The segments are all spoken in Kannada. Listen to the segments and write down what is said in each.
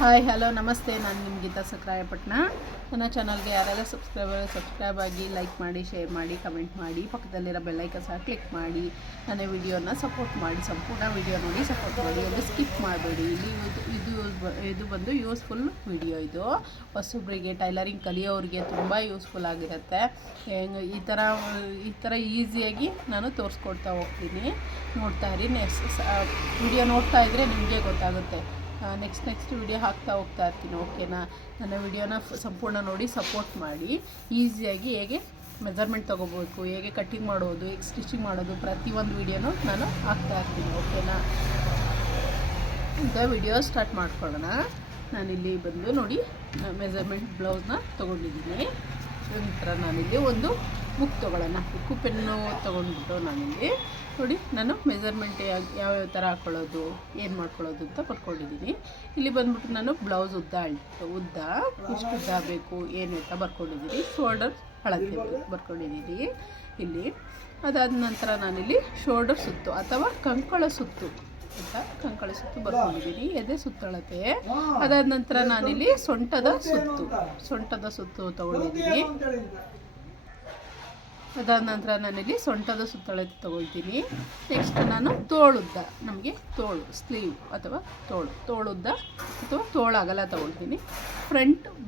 ಹಾಯ್ ಹಲೋ ನಮಸ್ತೆ, ನಾನು ನಿಮ್ಮ ಗೀತಾ ಸಕ್ರಾಯಪಟ್ಟಣ. ನನ್ನ ಚಾನಲ್ಗೆ ಯಾರೆಲ್ಲ ಸಬ್ಸ್ಕ್ರೈಬ್ ಆಗಿ ಲೈಕ್ ಮಾಡಿ, ಶೇರ್ ಮಾಡಿ, ಕಮೆಂಟ್ ಮಾಡಿ, ಪಕ್ಕದಲ್ಲಿರೋ ಬೆಲ್ಲೈಕನ್ ಸಹ ಕ್ಲಿಕ್ ಮಾಡಿ ನನ್ನ ವಿಡಿಯೋನ ಸಪೋರ್ಟ್ ಮಾಡಿ. ಸಂಪೂರ್ಣ ವಿಡಿಯೋ ನೋಡಿ ಸಪೋರ್ಟ್ ಮಾಡಿ, ಅದು ಸ್ಕಿಪ್ ಮಾಡಬೇಡಿ. ಇದು ಬಂದು ಯೂಸ್ಫುಲ್ ವಿಡಿಯೋ. ಇದು ಹೊಸೊಬ್ಬರಿಗೆ ಟೈಲರಿಂಗ್ ಕಲಿಯೋರಿಗೆ ತುಂಬ ಯೂಸ್ಫುಲ್ ಆಗಿರುತ್ತೆ. ಈ ಥರ ಈಸಿಯಾಗಿ ನಾನು ತೋರಿಸ್ಕೊಡ್ತಾ ಹೋಗ್ತೀನಿ. ನೋಡ್ತಾ ಇರಿ. ವಿಡಿಯೋ ನೋಡ್ತಾ ಇದ್ದರೆ ನಿಮಗೆ ಗೊತ್ತಾಗುತ್ತೆ. ನೆಕ್ಸ್ಟ್ ವಿಡಿಯೋ ಹಾಕ್ತಾ ಹೋಗ್ತಾ ಇರ್ತೀನಿ. ಓಕೆನಾ? ನನ್ನ ವಿಡಿಯೋನ ಸಂಪೂರ್ಣ ನೋಡಿ ಸಪೋರ್ಟ್ ಮಾಡಿ. ಈಸಿಯಾಗಿ ಹೇಗೆ ಮೆಜರ್ಮೆಂಟ್ ತೊಗೋಬೇಕು, ಹೇಗೆ ಕಟ್ಟಿಂಗ್ ಮಾಡೋದು, ಹೇಗೆ ಸ್ಟಿಚಿಂಗ್ ಮಾಡೋದು, ಪ್ರತಿಯೊಂದು ವಿಡಿಯೋನೂ ನಾನು ಹಾಕ್ತಾ ಇರ್ತೀನಿ. ಓಕೆನಾ? ಈಗ ವಿಡಿಯೋ ಸ್ಟಾರ್ಟ್ ಮಾಡ್ಕೊಳ್ಳೋಣ. ನಾನಿಲ್ಲಿ ಬಂದು ನೋಡಿ ಮೆಜರ್ಮೆಂಟ್ ಬ್ಲೌಸ್ನ ತೊಗೊಂಡಿದ್ದೀನಿ. ನಂತರ ನಾನಿಲ್ಲಿ ಒಂದು ಬುಕ್ ತೊಗೊಳ್ಳೋಣ. ಬುಕ್ಕು ಪೆನ್ನು ತೊಗೊಂಡ್ಬಿಟ್ಟು ನಾನಿಲ್ಲಿ ನೋಡಿ ನಾನು ಮೆಜರ್ಮೆಂಟ್ ಯಾವ್ಯಾವ ಥರ ಹಾಕ್ಕೊಳ್ಳೋದು, ಏನು ಮಾಡ್ಕೊಳ್ಳೋದು ಅಂತ ಬರ್ಕೊಂಡಿದ್ದೀನಿ. ಇಲ್ಲಿ ಬಂದ್ಬಿಟ್ಟು ನಾನು ಬ್ಲೌಸ್ ಉದ್ದ ಎಷ್ಟು ಉದ್ದ ಬೇಕು ಏನು ಅಂತ ಬರ್ಕೊಂಡಿದ್ದೀನಿ. ಶೋಲ್ಡರ್ ಅಳತೆ ಬರ್ಕೊಂಡಿದ್ದೀನಿ ಇಲ್ಲಿ. ಅದಾದ ನಂತರ ನಾನಿಲ್ಲಿ ಶೋಲ್ಡರ್ ಸುತ್ತು ಅಥವಾ ಕಂಕಳ ಸುತ್ತು ಬರ್ಕೊಂಡಿದ್ದೀನಿ. ಎದೆ ಸುತ್ತಳತೆ. ಅದಾದ ನಂತರ ನಾನಿಲ್ಲಿ ಸೊಂಟದ ಸುತ್ತು ತೊಗೊಂಡಿದ್ದೀನಿ. ಅದಾದ ನಂತರ ನಾನಿಲ್ಲಿ ಸೊಂಟದ ಸುತ್ತಳತೆ ತೊಗೊಳ್ತೀನಿ. ನೆಕ್ಸ್ಟ್ ನಾನು ತೋಳುದ್ದ, ನಮಗೆ ಸ್ಲೀವ್ ಅಥವಾ ತೋಳುದ್ದ ಅಥವಾ ತೋಳು ಅಗಲ ತೊಗೊಳ್ತೀನಿ.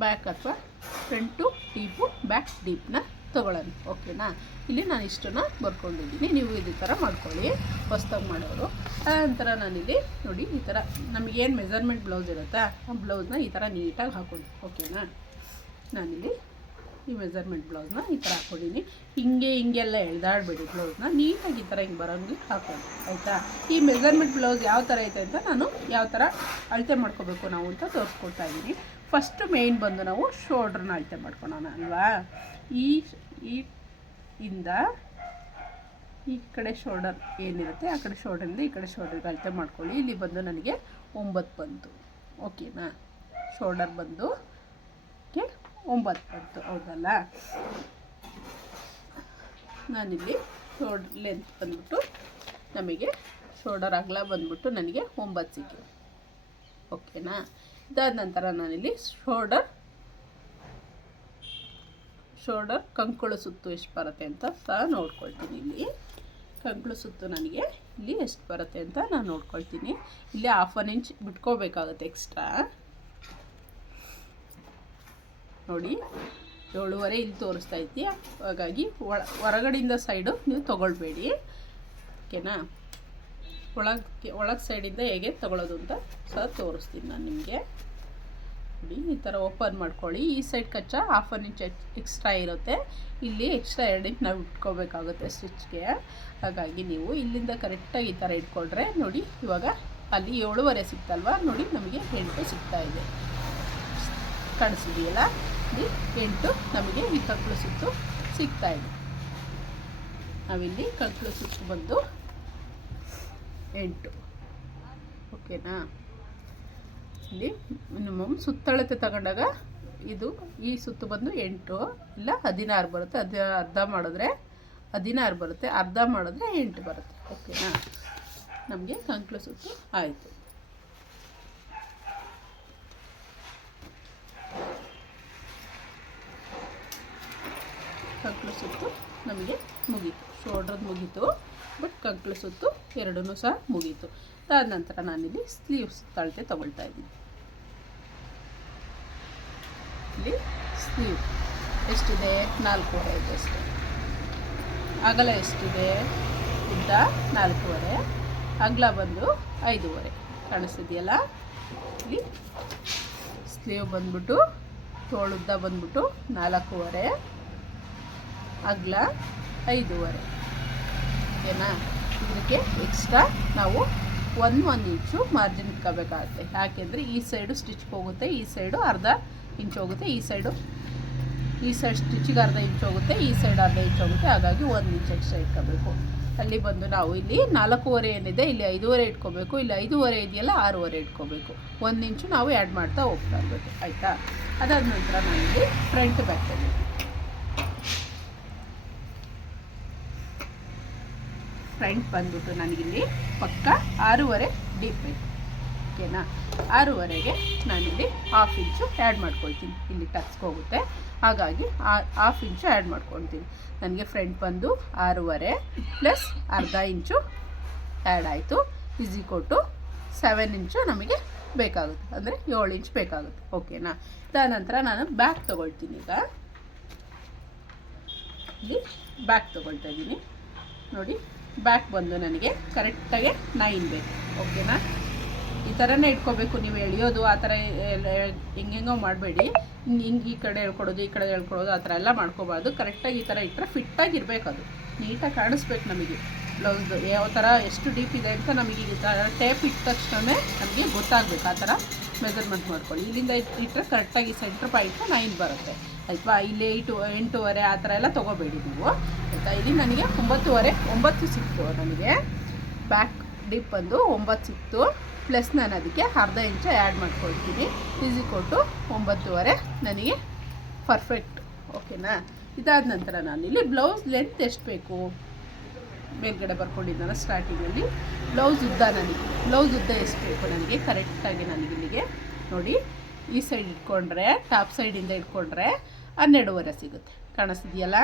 ಬ್ಯಾಕ್ ಅಥವಾ ಫ್ರಂಟು ಡೀಪು, ಬ್ಯಾಕ್ ಡೀಪ್ನ ತೊಗೊಳ್ಳೋಣ. ಓಕೆನಾ? ಇಲ್ಲಿ ನಾನು ಇಷ್ಟನ್ನು ಬರ್ಕೊಂಡಿದ್ದೀನಿ. ನೀವು ಇದೇ ಥರ ಮಾಡ್ಕೊಳ್ಳಿ, ಹೊಸ್ದಾಗಿ ಮಾಡೋರು. ಆನಂತರ ನಾನಿಲ್ಲಿ ನೋಡಿ ಈ ಥರ ನಮಗೇನು ಮೆಜರ್ಮೆಂಟ್ ಬ್ಲೌಸ್ ಇರುತ್ತಾ ಆ ಬ್ಲೌಸ್ನ ಈ ಥರ ನೀಟಾಗಿ ಹಾಕ್ಕೊಳ್ಳಿ. ಓಕೆನಾ? ನಾನಿಲ್ಲಿ ಈ ಮೆಜರ್ಮೆಂಟ್ ಬ್ಲೌಸ್ನ ಈ ಥರ ಹಾಕ್ಕೊಂಡಿದ್ದೀನಿ. ಹಿಂಗೆಲ್ಲ ಎಳ್ದಾಡಬೇಡಿ. ಬ್ಲೌಸ್ನ ನೀಟಾಗಿ ಈ ಥರ ಹಿಂಗೆ ಬರೋಂಗೆ ಹಾಕ್ಕೊಳ್ಳಿ. ಆಯಿತಾ? ಈ ಮೆಜರ್ಮೆಂಟ್ ಬ್ಲೌಸ್ ಯಾವ ಥರ ಐತೆ ಅಂತ ನಾನು ಯಾವ ಥರ ಅಳತೆ ಮಾಡ್ಕೋಬೇಕು ನಾವು ಅಂತ ತೋರಿಸ್ಕೊಡ್ತಾ ಇದ್ದೀನಿ. ಫಸ್ಟು ಮೇಯ್ನ್ ಬಂದು ನಾವು ಶೋಲ್ಡ್ರನ್ನ ಅಳತೆ ಮಾಡ್ಕೊಳ್ಳೋಣ ಅಲ್ವಾ? ಈ ಕಡೆ ಶೋಲ್ಡರ್ ಏನಿರುತ್ತೆ ಆ ಕಡೆ ಶೋಲ್ಡರಿಂದ ಈ ಕಡೆ ಶೋಲ್ಡರ್ಗೆ ಅಳತೆ ಮಾಡ್ಕೊಳ್ಳಿ. ಇಲ್ಲಿ ಬಂದು ನನಗೆ 9 ಬಂತು. ಓಕೆನಾ? ಶೋಲ್ಡರ್ ಬಂದು 9 ಬಂತು. ಹೌದಲ್ಲ? ನಾನಿಲ್ಲಿ ಶೋಲ್ಡರ್ ಲೆಂತ್ ಬಂದ್ಬಿಟ್ಟು ನಮಗೆ ಶೋಲ್ಡರ್ ಅಗಲ ಬಂದ್ಬಿಟ್ಟು ನನಗೆ 9 ಸಿಕ್ಕಿದೆ. ಓಕೆನಾ? ಇದಾದ ನಂತರ ನಾನಿಲ್ಲಿ ಶೋಲ್ಡರ್ ಕಂಕುಳು ಸುತ್ತು ಎಷ್ಟು ಬರುತ್ತೆ ಅಂತ ಸಹ ನೋಡ್ಕೊಳ್ತೀನಿ. ಇಲ್ಲಿ ಕಂಕುಳು ಸುತ್ತು ನನಗೆ ಇಲ್ಲಿ ಎಷ್ಟು ಬರುತ್ತೆ ಅಂತ ನಾನು ನೋಡ್ಕೊಳ್ತೀನಿ. ಇಲ್ಲಿ 1/2 ಇಂಚ್ ಬಿಟ್ಕೋಬೇಕಾಗುತ್ತೆ ಎಕ್ಸ್ಟ್ರಾ. ನೋಡಿ 7.5 ಇಲ್ಲಿ ತೋರಿಸ್ತಾ ಐತಿ. ಹಾಗಾಗಿ ಹೊರಗಡೆಯಿಂದ ಸೈಡು ನೀವು ತೊಗೊಳ್ಬೇಡಿ. ಓಕೆನಾ? ಒಳಗೆ ಸೈಡಿಂದ ಹೇಗೆ ತೊಗೊಳ್ಳೋದು ಅಂತ ಸಹ ತೋರಿಸ್ತೀನಿ ನಾನು ನಿಮಗೆ. ನೋಡಿ ಈ ಥರ ಓಪನ್ ಮಾಡ್ಕೊಳ್ಳಿ. ಈ ಸೈಡ್ ಕಚ್ಚ 1/2 ಇಂಚ್ ಎಕ್ಸ್ಟ್ರಾ ಇರುತ್ತೆ. ಇಲ್ಲಿ ಎಕ್ಸ್ಟ್ರಾ 2 ಇಂಚ್ ನಾವು ಇಟ್ಕೋಬೇಕಾಗುತ್ತೆ ಸ್ಟಿಚ್ಗೆ. ಹಾಗಾಗಿ ನೀವು ಇಲ್ಲಿಂದ ಕರೆಕ್ಟಾಗಿ ಈ ಥರ ಇಟ್ಕೊಂಡ್ರೆ ನೋಡಿ ಇವಾಗ ಅಲ್ಲಿ 7.5 ಸಿಗ್ತಲ್ವ, ನೋಡಿ ನಮಗೆ 8 ಸಿಗ್ತಾಯಿದೆ. ಕಾಣಿಸಿದೆಯಲ್ಲ? 8 ನಮಗೆ ಈ ಕಂಕುಳು ಸುತ್ತು ಸಿಗ್ತಾಯಿದೆ. ನಾವಿಲ್ಲಿ ಕಂಕುಳು ಸುತ್ತು ಬಂದು 8. ಓಕೆನಾ? ಇಲ್ಲಿ ಮಿನಿಮಮ್ ಸುತ್ತಳತೆ ತಗೊಂಡಾಗ ಈ ಸುತ್ತು ಬಂದು 8 ಇಲ್ಲ 16 ಬರುತ್ತೆ. ಅರ್ಧ ಮಾಡಿದ್ರೆ 16 ಬರುತ್ತೆ, ಅರ್ಧ ಮಾಡಿದ್ರೆ 8 ಬರುತ್ತೆ. ಓಕೆನಾ? ನಮಗೆ ಕಂಕುಳು ಸುತ್ತು ಆಯಿತು. ಕಂಕುಳು ಸುತ್ತು ನಮಗೆ ಮುಗೀತು. ಶೋಲ್ಡ್ರದ್ದು ಮುಗೀತು, ಬಟ್ ಕಂಕುಳು ಸುತ್ತು ಎರಡೂ ಸಹ ಮುಗೀತು. ಅದಾದ ನಂತರ ನಾನಿಲ್ಲಿ ಸ್ಲೀವ್ ಸುತ್ತಳತೆ ತೊಗೊಳ್ತಾ ಇದ್ದೀನಿ. ಇಲ್ಲಿ ಸ್ಲೀವ್ ಎಷ್ಟಿದೆ? 4.5 ಇದೆ ಅಷ್ಟೇ. ಅಗಲ ಎಷ್ಟಿದೆ? ಉದ್ದ 4.5, ಅಗಲ ಬಂದು 5.5. ಕಾಣಿಸ್ತಿದೆಯಲ್ಲ? ಇಲ್ಲಿ ಸ್ಲೀವ್ ಬಂದ್ಬಿಟ್ಟು ತೋಳುದ್ದ ಬಂದ್ಬಿಟ್ಟು 4.5, ಅಗಲ 5.5. ಓಕೆನಾ? ಇದಕ್ಕೆ ಎಕ್ಸ್ಟ್ರಾ ನಾವು 1 ಇಂಚು ಮಾರ್ಜಿನ್ ಇಟ್ಕೋಬೇಕಾಗುತ್ತೆ. ಯಾಕೆಂದರೆ ಈ ಸೈಡು ಸ್ಟಿಚ್ಗೆ ಹೋಗುತ್ತೆ, ಈ ಸೈಡು ಅರ್ಧ ಇಂಚ್ ಹೋಗುತ್ತೆ, ಈ ಸೈಡ್ ಸ್ಟಿಚಿಗೆ ಅರ್ಧ ಇಂಚ್ ಹೋಗುತ್ತೆ, ಈ ಸೈಡ್ ಅರ್ಧ ಇಂಚ್ ಹೋಗುತ್ತೆ. ಹಾಗಾಗಿ 1 ಇಂಚ್ ಎಕ್ಸ್ಟ್ರಾ ಇಟ್ಕೋಬೇಕು. ಅಲ್ಲಿ ಬಂದು ನಾವು ಇಲ್ಲಿ 4.5 ಏನಿದೆ ಇಲ್ಲಿ 5.5 ಇಟ್ಕೋಬೇಕು. ಇಲ್ಲಿ 5.5 ಇದೆಯಲ್ಲ 6.5 ಇಟ್ಕೋಬೇಕು. 1 ಇಂಚು ನಾವು ಆ್ಯಡ್ ಮಾಡ್ತಾ ಹೋಗ್ತಾ ಇರಬೇಕು. ಆಯಿತಾ? ಅದಾದ ನಂತರ ನಾನಿಲ್ಲಿ ಫ್ರಂಟ್ ಬ್ಯಾಕಲ್ಲಿ ಫ್ರಂಟ್ ಬಂದ್ಬಿಟ್ಟು ನನಗಿಲ್ಲಿ ಪಕ್ಕ 6.5 ಡೀಪ್ ಬೇಕು. ಓಕೆನಾ. 6ವರೆಗೆ ನಾನಿಲ್ಲಿ 1/2 ಇಂಚು ಆ್ಯಡ್ ಮಾಡ್ಕೊಳ್ತೀನಿ. ಇಲ್ಲಿ ಟಕ್ಸ್ಗೆ ಹೋಗುತ್ತೆ, ಹಾಗಾಗಿ 1/2 ಇಂಚು ಆ್ಯಡ್ ಮಾಡ್ಕೊಳ್ತೀನಿ. ನನಗೆ ಫ್ರಂಟ್ ಬಂದು 6ವರೆ ಪ್ಲಸ್ ಅರ್ಧ ಇಂಚು ಆ್ಯಡ್ ಆಯಿತು, = 7 ಇಂಚು ನಮಗೆ ಬೇಕಾಗುತ್ತೆ, ಅಂದರೆ 7 ಇಂಚ್ ಬೇಕಾಗುತ್ತೆ. ಓಕೆನಾ. ನಂತರ ನಾನು ಬ್ಯಾಕ್ ತೊಗೊಳ್ತೀನಿ. ಈಗ ಇಲ್ಲಿ ಬ್ಯಾಕ್ ತೊಗೊಳ್ತಾ ಇದ್ದೀನಿ ನೋಡಿ. ಬ್ಯಾಕ್ ಬಂದು ನನಗೆ ಕರೆಕ್ಟಾಗಿ 9 ಬೇಕು. ಓಕೆನಾ. ಈ ಥರನೇ ಇಟ್ಕೋಬೇಕು. ನೀವು ಎಳೆಯೋದು ಆ ಥರ ಹೆಂಗೆಂಗೋ ಮಾಡಬೇಡಿ. ಹಿಂಗೆ ಈ ಕಡೆ ಹೇಳ್ಕೊಡೋದು, ಈ ಕಡೆ ಹೇಳ್ಕೊಡೋದು, ಆ ಥರ ಎಲ್ಲ ಮಾಡ್ಕೋಬಾರ್ದು. ಕರೆಕ್ಟಾಗಿ ಈ ಥರ ಇಟ್ಟರೆ ಫಿಟ್ಟಾಗಿರ್ಬೇಕು, ಅದು ನೀಟಾಗಿ ಕಾಣಿಸ್ಬೇಕು ನಮಗೆ. ಬ್ಲೌಸ್ದು ಯಾವ ಥರ ಎಷ್ಟು ಡೀಪ್ ಇದೆ ಅಂತ ನಮಗೆ ಈ ಥರ ಟೇಪ್ ಇಟ್ಟ ತಕ್ಷಣ ನಮಗೆ ಗೊತ್ತಾಗಬೇಕು. ಆ ಥರ ಮೆಜರ್ಮೆಂಟ್ ಮಾಡ್ಕೊಳ್ಳಿ. ಇಲ್ಲಿಂದ ಇಟ್ಟರೆ ಕರೆಕ್ಟಾಗಿ ಸೆಂಟ್ರ್ ಪಾಯಿಂಟ್ 9 ಬರುತ್ತೆ ಆಯಿತಾ. ಇಲ್ಲಿ 8ವರೆ ಆ ಥರ ಎಲ್ಲ ತೊಗೋಬೇಡಿ ನೀವು ಆಯಿತಾ. ಇಲ್ಲಿ ನನಗೆ 9 ಸಿಕ್ತು. ನನಗೆ ಬ್ಯಾಕ್ ಡೀಪ್ ಬಂದು 9 ಸಿಕ್ತು, ಪ್ಲಸ್ ನಾನು ಅದಕ್ಕೆ ಅರ್ಧ ಇಂಚು ಆ್ಯಡ್ ಮಾಡ್ಕೊಳ್ತೀನಿ, = 9ವರೆ ನನಗೆ ಪರ್ಫೆಕ್ಟ್. ಓಕೆನಾ. ಇದಾದ ನಂತರ ನಾನಿಲ್ಲಿ ಬ್ಲೌಸ್ ಲೆಂತ್ ಎಷ್ಟು ಬೇಕು ಮೇಲ್ಗಡೆ ಬರ್ಕೊಂಡಿದ್ದಾನೆ ಸ್ಟಾರ್ಟಿಂಗಲ್ಲಿ. ಬ್ಲೌಸ್ ಉದ್ದ ಎಷ್ಟು ಬೇಕು ನನಗೆ ಕರೆಕ್ಟಾಗಿ ನನಗೆ ಇಲ್ಲಿಗೆ ನೋಡಿ. ಈ ಸೈಡ್ ಇಟ್ಕೊಂಡ್ರೆ, ಟಾಪ್ ಸೈಡಿಂದ ಇಟ್ಕೊಂಡ್ರೆ 12ವರೆ ಸಿಗುತ್ತೆ. ಕಾಣಿಸ್ತಿದೆಯಲ್ಲ,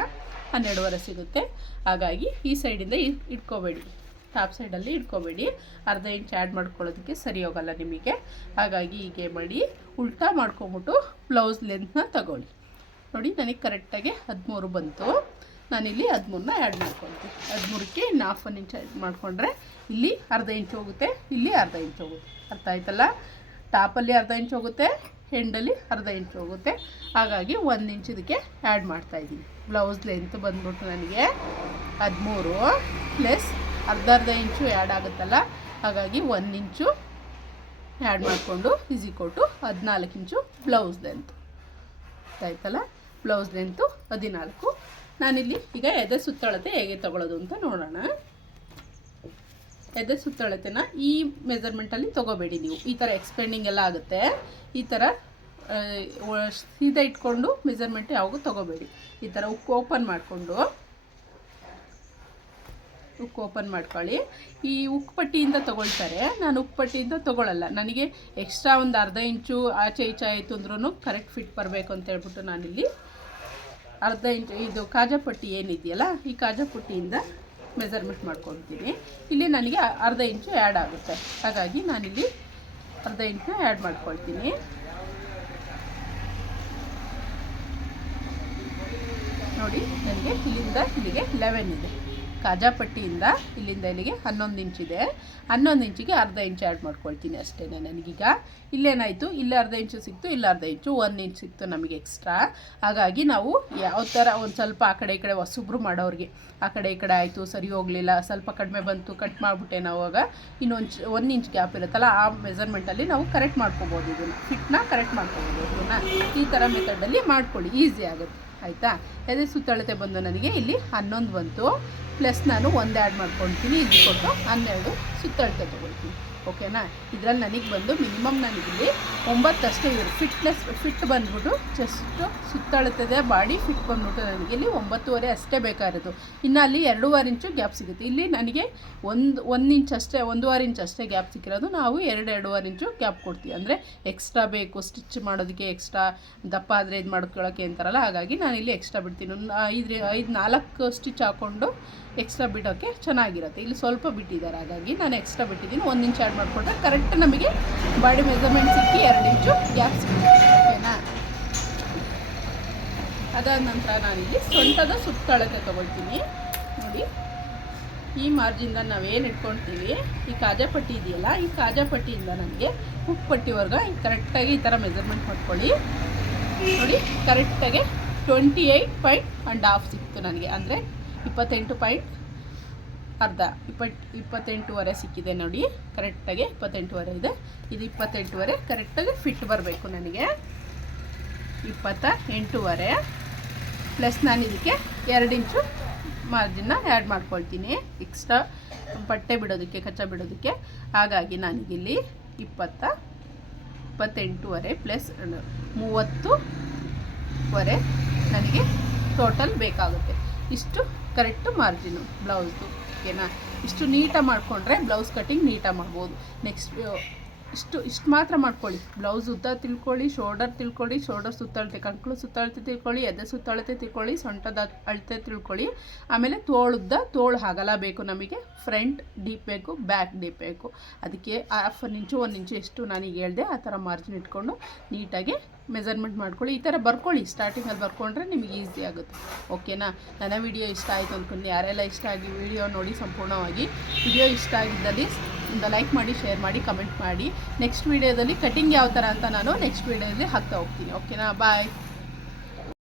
12ವರೆ ಸಿಗುತ್ತೆ. ಹಾಗಾಗಿ ಈ ಸೈಡಿಂದ ಇಟ್ಕೋಬೇಡಿ, ಟಾಪ್ ಸೈಡಲ್ಲಿ ಇಟ್ಕೋಬೇಡಿ. ಅರ್ಧ ಇಂಚ್ ಆ್ಯಡ್ ಮಾಡ್ಕೊಳ್ಳೋದಕ್ಕೆ ಸರಿ ಹೋಗಲ್ಲ ನಿಮಗೆ. ಹಾಗಾಗಿ ಹೀಗೆ ಮಾಡಿ ಉಲ್ಟಾ ಮಾಡ್ಕೊಂಬಿಟ್ಟು ಬ್ಲೌಸ್ ಲೆಂತ್ನ ತಗೊಳ್ಳಿ ನೋಡಿ. ನನಗೆ ಕರೆಕ್ಟಾಗಿ 13 ಬಂತು. ನಾನಿಲ್ಲಿ 13ನ ಆ್ಯಡ್ ಮಾಡ್ಕೊಳ್ತೀನಿ. 13ಕ್ಕೆ ಇನ್ನು 1/2 ಇಂಚ್ ಆ್ಯಡ್ ಮಾಡಿಕೊಂಡ್ರೆ ಇಲ್ಲಿ ಅರ್ಧ ಇಂಚ್ ಹೋಗುತ್ತೆ, ಇಲ್ಲಿ ಅರ್ಧ ಇಂಚ್ ಹೋಗುತ್ತೆ. ಅರ್ಥ ಆಯ್ತಲ್ಲ. ಟಾಪಲ್ಲಿ ಅರ್ಧ ಇಂಚ್ ಹೋಗುತ್ತೆ, ಹೆಂಡಲ್ಲಿ ಅರ್ಧ ಇಂಚ್ ಹೋಗುತ್ತೆ. ಹಾಗಾಗಿ 1 ಇಂಚ್ ಇದಕ್ಕೆ ಆ್ಯಡ್ ಮಾಡ್ತಾಯಿದ್ದೀನಿ. ಬ್ಲೌಸ್ ಲೆಂತ್ ಬಂದ್ಬಿಟ್ಟು ನನಗೆ 13 ಪ್ಲಸ್ ಅರ್ಧ ಇಂಚು ಆ್ಯಡ್ ಆಗುತ್ತಲ್ಲ, ಹಾಗಾಗಿ 1 ಇಂಚು ಆ್ಯಡ್ ಮಾಡಿಕೊಂಡು = 14 ಇಂಚು ಬ್ಲೌಸ್ ಲೆಂತ್. ಆಯ್ತಲ್ಲ. Blouse length 14. ನಾನಿಲ್ಲಿ ಈಗ ಎದೆ ಸುತ್ತಳತೆ ಹೇಗೆ ತೊಗೊಳ್ಳೋದು ಅಂತ ನೋಡೋಣ. ಎದೆ ಸುತ್ತಳತೆನ ಈ ಮೆಜರ್ಮೆಂಟಲ್ಲಿ ತೊಗೋಬೇಡಿ ನೀವು. ಈ ಥರ ಎಕ್ಸ್ಪೆಂಡಿಂಗ್ ಎಲ್ಲ ಆಗುತ್ತೆ. ಈ ಥರ ಸೀದಾ ಇಟ್ಕೊಂಡು ಮೆಜರ್ಮೆಂಟ್ ಯಾವಾಗೂ ತೊಗೋಬೇಡಿ. ಈ ಥರ ಉಕ್ಕು ಓಪನ್ ಮಾಡ್ಕೊಳ್ಳಿ. ಈ ಉಕ್ಕು ಪಟ್ಟಿಯಿಂದ ತೊಗೊಳ್ತಾರೆ, ನಾನು ಉಕ್ಕು ಪಟ್ಟಿಯಿಂದ ತೊಗೊಳ್ಳಲ್ಲ. ನನಗೆ ಎಕ್ಸ್ಟ್ರಾ ಒಂದು ಅರ್ಧ ಇಂಚು ಆಚೆ ಈಚೆ ಆಯಿತು ಅಂದ್ರೂ ಕರೆಕ್ಟ್ ಫಿಟ್ ಬರಬೇಕು ಅಂತ ಹೇಳ್ಬಿಟ್ಟು ನಾನಿಲ್ಲಿ ಅರ್ಧ ಇಂಚು ಇದು ಕಾಜಾಪಟ್ಟಿ ಏನಿದೆಯಲ್ಲ, ಈ ಕಾಜಾಪಟ್ಟಿಯಿಂದ ಮೆಜರ್ಮೆಂಟ್ ಮಾಡ್ಕೊಳ್ತೀನಿ. ಇಲ್ಲಿ ನನಗೆ ಅರ್ಧ ಇಂಚು ಆ್ಯಡ್ ಆಗುತ್ತೆ, ಹಾಗಾಗಿ ನಾನಿಲ್ಲಿ ಅರ್ಧ ಇಂಚು ಆ್ಯಡ್ ಮಾಡ್ಕೊಳ್ತೀನಿ. ನೋಡಿ, ನನಗೆ ಇಲ್ಲಿಂದ ಇಲ್ಲಿಗೆ 11 ಇದೆ. ಕಾಜಾಪಟ್ಟಿಯಿಂದ ಇಲ್ಲಿಂದ ಇಲ್ಲಿಗೆ 11 ಇಂಚಿದೆ. 11 ಇಂಚಿಗೆ ಅರ್ಧ ಇಂಚು ಆ್ಯಡ್ ಮಾಡ್ಕೊಳ್ತೀನಿ ಅಷ್ಟೇ. ನನಗೀಗ ಇಲ್ಲೇನಾಯಿತು, ಇಲ್ಲೇ ಅರ್ಧ ಇಂಚು ಸಿಕ್ತು, ಇಲ್ಲ ಅರ್ಧ ಇಂಚು, 1 ಇಂಚ್ ಸಿಕ್ತು ನಮಗೆ ಎಕ್ಸ್ಟ್ರಾ. ಹಾಗಾಗಿ ನಾವು ಯಾವ ಥರ ಒಂದು ಸ್ವಲ್ಪ ಆ ಕಡೆ ಈ ಕಡೆ ಹೊಸಬ್ರು ಮಾಡೋರಿಗೆ ಆ ಕಡೆ ಈ ಕಡೆ ಆಯಿತು, ಸರಿ ಹೋಗಲಿಲ್ಲ, ಸ್ವಲ್ಪ ಕಡಿಮೆ ಬಂತು, ಕಟ್ ಮಾಡಿಬಿಟ್ಟೆ ನಾವು, ಆಗ ಇನ್ನೊಂದು 1 ಇಂಚ್ ಗ್ಯಾಪ್ ಇರುತ್ತಲ್ಲ, ಆ ಮೆಜರ್ಮೆಂಟಲ್ಲಿ ನಾವು ಕರೆಕ್ಟ್ ಮಾಡ್ಕೋಬೋದು. ಇದನ್ನು ಫಿಟ್ನ ಕರೆಕ್ಟ್ ಮಾಡ್ಕೋಬೋದು. ಇದನ್ನು ಈ ಥರ ಮೆಥಡಲ್ಲಿ ಮಾಡ್ಕೊಳ್ಳಿ, ಈಸಿ ಆಗುತ್ತೆ ಆಯಿತಾ. ಎದೆ ಸುತ್ತಳತೆ ಬಂದು ನನಗೆ ಇಲ್ಲಿ 11 ಬಂತು, ಪ್ಲಸ್ ನಾನು 1 ಆ್ಯಡ್ ಮಾಡ್ಕೊಳ್ತೀನಿ, ಇದು ಕೊಟ್ಟು 12 ಸುತ್ತಳತೆ ತೊಗೊಳ್ತೀನಿ. ಓಕೆನಾ. ಇದರಲ್ಲಿ ನನಗೆ ಬಂದು ಮಿನಿಮಮ್ ನನಗಿಲ್ಲಿ 9 ಅಷ್ಟೇ ಇವರು ಫಿಟ್ ಬಂದ್ಬಿಟ್ಟು ಚೆಸ್ಟ್ ಸುತ್ತಳತದೆ ಬಾಡಿ ಫಿಟ್ ಬಂದ್ಬಿಟ್ಟು ನನಗೆ ಇಲ್ಲಿ 9.5 ಅಷ್ಟೇ ಬೇಕಾಗಿರೋದು. ಇನ್ನು ಅಲ್ಲಿ 2.5 ಇಂಚು ಗ್ಯಾಪ್ ಸಿಗುತ್ತೆ. ಇಲ್ಲಿ ನನಗೆ 1 ಇಂಚ್ ಅಷ್ಟೇ, 1.5 ಇಂಚ್ ಅಷ್ಟೇ ಗ್ಯಾಪ್ ಸಿಕ್ಕಿರೋದು. ನಾವು 2.5 ಇಂಚು ಗ್ಯಾಪ್ ಕೊಡ್ತೀವಿ. ಅಂದರೆ ಎಕ್ಸ್ಟ್ರಾ ಬೇಕು ಸ್ಟಿಚ್ ಮಾಡೋದಕ್ಕೆ, ಎಕ್ಸ್ಟ್ರಾ ದಪ್ಪ ಆದರೆ ಇದು ಮಾಡ್ಕೊಳ್ಳೋಕ್ಕೆ ಅಂತಾರಲ್ಲ, ಹಾಗಾಗಿ ನಾನು ಇಲ್ಲಿ ಎಕ್ಸ್ಟ್ರಾ ಬಿಡ್ತೀನಿ. 4 ಸ್ಟಿಚ್ ಹಾಕ್ಕೊಂಡು ಎಕ್ಸ್ಟ್ರಾ ಬಿಡೋಕ್ಕೆ ಚೆನ್ನಾಗಿರುತ್ತೆ. ಇಲ್ಲಿ ಸ್ವಲ್ಪ ಬಿಟ್ಟಿದ್ದಾರೆ, ಹಾಗಾಗಿ ನಾನು ಎಕ್ಸ್ಟ್ರಾ ಬಿಟ್ಟಿದ್ದೀನಿ. 1 ಇಂಚ್ ಆ್ಯಡ್ ಮಾಡಿಕೊಂಡ್ರೆ ಕರೆಕ್ಟ್ ನಮಗೆ ಬಾಡಿ ಮೆಜರ್ಮೆಂಟ್ ಸಿಕ್ಕಿ 2 ಇಂಚು ಗ್ಯಾಪ್ ಸಿಗುತ್ತೆ. ಓಕೆನಾ. ಅದಾದ ನಂತರ ನಾನಿಲ್ಲಿ ಸೊಂಟದ ಸುತ್ತಳತೆ ತೊಗೊಳ್ತೀನಿ. ನೋಡಿ, ಈ ಮಾರ್ಜಿಂದ ನಾವೇನು ಇಟ್ಕೊಳ್ತೀವಿ, ಈ ಕಾಜಾಪಟ್ಟಿ ಇದೆಯಲ್ಲ, ಈ ಕಾಜಾಪಟ್ಟಿಯಿಂದ ನನಗೆ ಹುಕ್ಕುಪಟ್ಟಿವರೆಗೂ ಕರೆಕ್ಟಾಗಿ ಈ ಥರ ಮೆಜರ್ಮೆಂಟ್ ಮಾಡ್ಕೊಳ್ಳಿ. ನೋಡಿ, ಕರೆಕ್ಟಾಗಿ 28.5 ಸಿಕ್ತು ನನಗೆ. ಅಂದರೆ 28.5 ಸಿಕ್ಕಿದೆ ನೋಡಿ. ಕರೆಕ್ಟಾಗಿ 28.5 ಇದೆ. ಇದು 28.5 ಕರೆಕ್ಟಾಗಿ ಫಿಟ್ ಬರಬೇಕು ನನಗೆ. 28.5 ಪ್ಲಸ್ ನಾನು ಇದಕ್ಕೆ 2 ಇಂಚು ಮಾರ್ಜಿನ್ನ ಆ್ಯಡ್ ಮಾಡ್ಕೊಳ್ತೀನಿ, ಎಕ್ಸ್ಟ್ರಾ ಬಟ್ಟೆ ಬಿಡೋದಕ್ಕೆ, ಕಚ್ಚಾ ಬಿಡೋದಕ್ಕೆ. ಹಾಗಾಗಿ ನನಗಿಲ್ಲಿ 28.5 ಪ್ಲಸ್ 30.5 ನನಗೆ ಟೋಟಲ್ ಬೇಕಾಗುತ್ತೆ. ಇಷ್ಟು ಕರೆಕ್ಟು ಮಾರ್ಜಿನು ಬ್ಲೌಸ್ದು. ಓಕೆನಾ. ಇಷ್ಟು ನೀಟಾಗಿ ಮಾಡಿಕೊಂಡ್ರೆ ಬ್ಲೌಸ್ ಕಟ್ಟಿಂಗ್ ನೀಟಾಗಿ ಮಾಡ್ಬೋದು. ನೆಕ್ಸ್ಟ್ ಇಷ್ಟು ಮಾತ್ರ ಮಾಡ್ಕೊಳ್ಳಿ. ಬ್ಲೌಸ್ ಉದ್ದ ತಿಳ್ಕೊಳ್ಳಿ, ಶೋಲ್ಡರ್ ತಿಳ್ಕೊಳ್ಳಿ, ಶೋಲ್ಡರ್ ಸುತ್ತಳತೆ, ಕಂಕಳು ಸುತ್ತಳತೆ ತಿಳ್ಕೊಳ್ಳಿ, ಎದೆ ಸುತ್ತಳತೆ ತಿಳ್ಕೊಳ್ಳಿ, ಸೊಂಟದ ಅಳತೆ ತಿಳ್ಕೊಳ್ಳಿ. ಆಮೇಲೆ ತೋಳುದ್ದ, ತೋಳು ಅಗಲ ಬೇಕು ನಮಗೆ, ಫ್ರಂಟ್ ಡೀಪ್ ಬೇಕು, ಬ್ಯಾಕ್ ಡೀಪ್ ಬೇಕು. ಅದಕ್ಕೆ 1/2 ಇಂಚು 1 ಇಂಚು ಎಷ್ಟು ನಾನೀಗ ಹೇಳಿದೆ ಆ ಥರ ಮಾರ್ಜಿನ್ ಇಟ್ಕೊಂಡು ನೀಟಾಗಿ ಮೆಜರ್ಮೆಂಟ್ ಮಾಡ್ಕೊಳ್ಳಿ. ಈ ಥರ ಬರ್ಕೊಳ್ಳಿ, ಸ್ಟಾರ್ಟಿಂಗಲ್ಲಿ ಬರ್ಕೊಂಡ್ರೆ ನಿಮಗೆ ಈಸಿ ಆಗುತ್ತೆ. ಓಕೆನಾ? ನನ್ನ ವಿಡಿಯೋ ಇಷ್ಟ ಆಯಿತು ಅಂದ್ಕೊಂಡು ಯಾರೆಲ್ಲ ಇಷ್ಟ ಆಗಿ ವಿಡಿಯೋ ನೋಡಿ ಸಂಪೂರ್ಣವಾಗಿ. ವಿಡಿಯೋ ಇಷ್ಟ ಆಗಿದ್ದಲ್ಲಿ ಒಂದು ಲೈಕ್ ಮಾಡಿ, ಶೇರ್ ಮಾಡಿ, ಕಮೆಂಟ್ ಮಾಡಿ. ನೆಕ್ಸ್ಟ್ ವೀಡಿಯೋದಲ್ಲಿ ಕಟಿಂಗ್ ಯಾವ ಥರ ಅಂತ ನಾನು ನೆಕ್ಸ್ಟ್ ವೀಡಿಯೋದಲ್ಲಿ ಹಾಕ್ತಾ ಹೋಗ್ತೀನಿ. ಓಕೆನಾ? ಬಾಯ್.